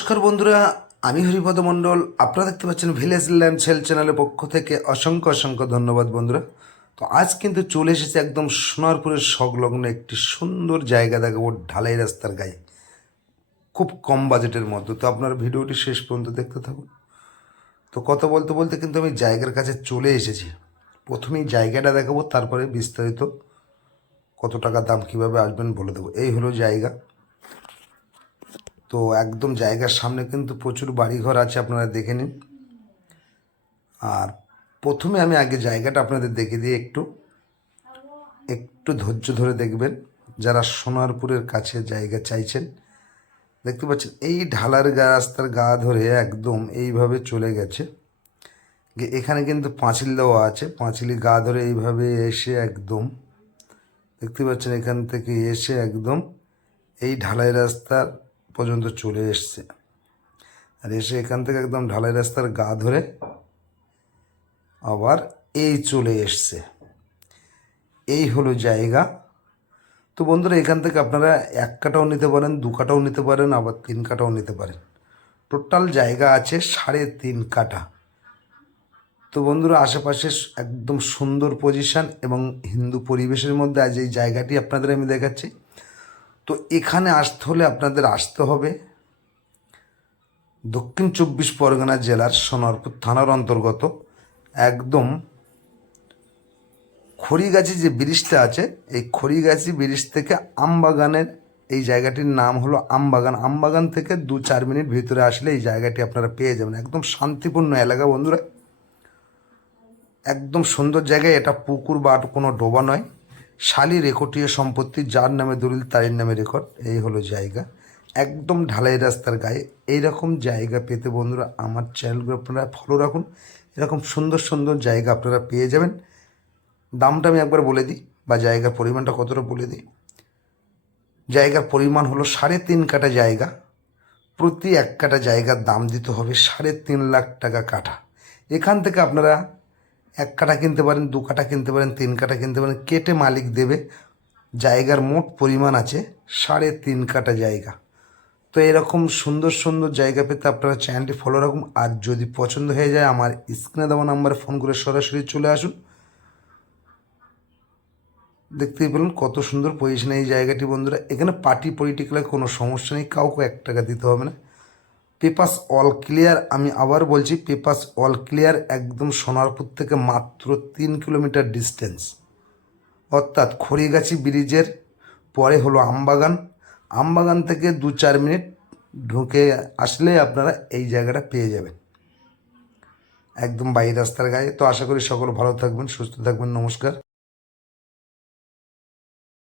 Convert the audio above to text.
নমস্কার বন্ধুরা, আমি হরিপদ মণ্ডল। আপনারা দেখতে পাচ্ছেন ভিলেজ ল্যান্ড সেল চ্যানেলের পক্ষ থেকে অসংখ্য অসংখ্য ধন্যবাদ বন্ধুরা। তো আজ কিন্তু চলে এসেছে একদম সোনারপুরের সংলগ্ন একটি সুন্দর জায়গা দেখাবো ঢালাই রাস্তার গায়ে। খুব কম বাজেটের মধ্যে। তো আপনারা ভিডিওটি শেষ পর্যন্ত দেখতে থাকুন। তো কথা বলতে বলতে কিন্তু আমি জায়গার কাছে চলে এসেছি। প্রথমেই জায়গাটা দেখাবো, তারপরে বিস্তারিত কত টাকা দাম কীভাবে আসবেন বলে দেবো। এই হলো জায়গা। তো একদম জায়গার সামনে কিন্তু প্রচুর বাড়িঘর আছে, আপনারা দেখে নিন। আর প্রথমে আমি আগে জায়গাটা আপনাদের দেখে দিই একটু। একটু ধৈর্য ধরে দেখবেন, যারা সোনারপুরের কাছে জায়গা চাইছেন। দেখতে পাচ্ছেন, এই ঢালার গা রাস্তার গা ধরে একদম এইভাবে চলে গেছে। এখানে কিন্তু পাঁচিল দেওয়া আছে, পাঁচিলি গা ধরে এইভাবে এসে একদম। দেখতে পাচ্ছেন, এখান থেকে এসে একদম এই ঢালাই রাস্তার পর্যন্ত চলে এসছে। আর এসে এখান থেকে একদম ঢালাই রাস্তার গা ধরে আবার এই চলে এসছে। এই হলো জায়গা। তো বন্ধুরা, এখান থেকে আপনারা এক কাটাও নিতে পারেন, দু কাটাও নিতে পারেন, আবার তিন কাটাও নিতে পারেন। টোটাল জায়গা আছে সাড়ে তিন কাটা তো বন্ধুরা আশেপাশে একদম সুন্দর পজিশন এবং হিন্দু পরিবেশের মধ্যে আজ এই জায়গাটি আপনাদের আমি দেখাচ্ছি। তো এখানে আসতে হলে আপনাদের আসতে হবে দক্ষিণ চব্বিশ পরগনা জেলার সোনারপুর থানার অন্তর্গত একদম খড়িগাছি যে ব্রিজটা আছে, এই খড়িগাছি ব্রিজ থেকে আমবাগানের এই জায়গাটির নাম হলো আমবাগান। আমবাগান থেকে দু চার মিনিট ভিতরে আসলে এই জায়গাটি আপনারা পেয়ে যাবেন। একদম শান্তিপূর্ণ এলাকা বন্ধুরা। একদম সুন্দর জায়গায় এটা পুকুর বা কোনো ডোবা নয়। শালি রেকর্ডীয় সম্পত্তি, যার নামে দলিল তারির নামে রেকর্ড, এই হলো জায়গা। একদম ঢালাই রাস্তার গায়ে এইরকম জায়গা পেতে বন্ধুরা আমার চ্যানেলগুলো আপনারা ফলো রাখুন। এরকম সুন্দর সুন্দর জায়গা আপনারা পেয়ে যাবেন। দামটা আমি একবার বলে দিই বা জায়গার পরিমাণটা কতটা বলে দিই। জায়গার পরিমাণ হলো সাড়ে তিন কাটা জায়গা। প্রতি এক কাটা জায়গার দাম দিতে হবে সাড়ে তিন লাখ টাকা কাঠা। এখান থেকে আপনারা এক কাঠা কিনতে পারেন, দু কাঠা কিনতে পারেন, তিন কাঠা কিনতে পারেন, কেটে মালিক দেবে। জায়গার মোট পরিমাণ আছে সাড়ে তিন কাটা জায়গা। তো এরকম সুন্দর সুন্দর জায়গা পেতে আপনারা চ্যানেলটি ফলো রাখুন। আর যদি পছন্দ হয়ে যায়, আমার স্ক্রিনে দেওয়া নাম্বারে ফোন করে সরাসরি চলে আসুন। দেখতেই পেলেন কত সুন্দর পজিশনে এই জায়গাটি বন্ধুরা। এখানে পার্টি পলিটিক্যালের কোনো সমস্যা নেই, কাউকে এক টাকা দিতে হবে না। পেপাস অল ক্লিয়ার, আমি আবার বলছি পেপাস অল ক্লিয়ার একদম সোনারপুর থেকে মাত্র তিন কিলোমিটার ডিস্টেন্স অর্থাৎ খড়িগাছি ব্রিজের পরে হলো আমবাগান। আমবাগান থেকে দু চার মিনিট ঢুকে আসলে আপনারা এই জায়গাটা পেয়ে যাবেন। একদম বাইরে রাস্তার গায়ে। তো আশা করি সকল ভালো থাকবেন, সুস্থ থাকবেন। নমস্কার।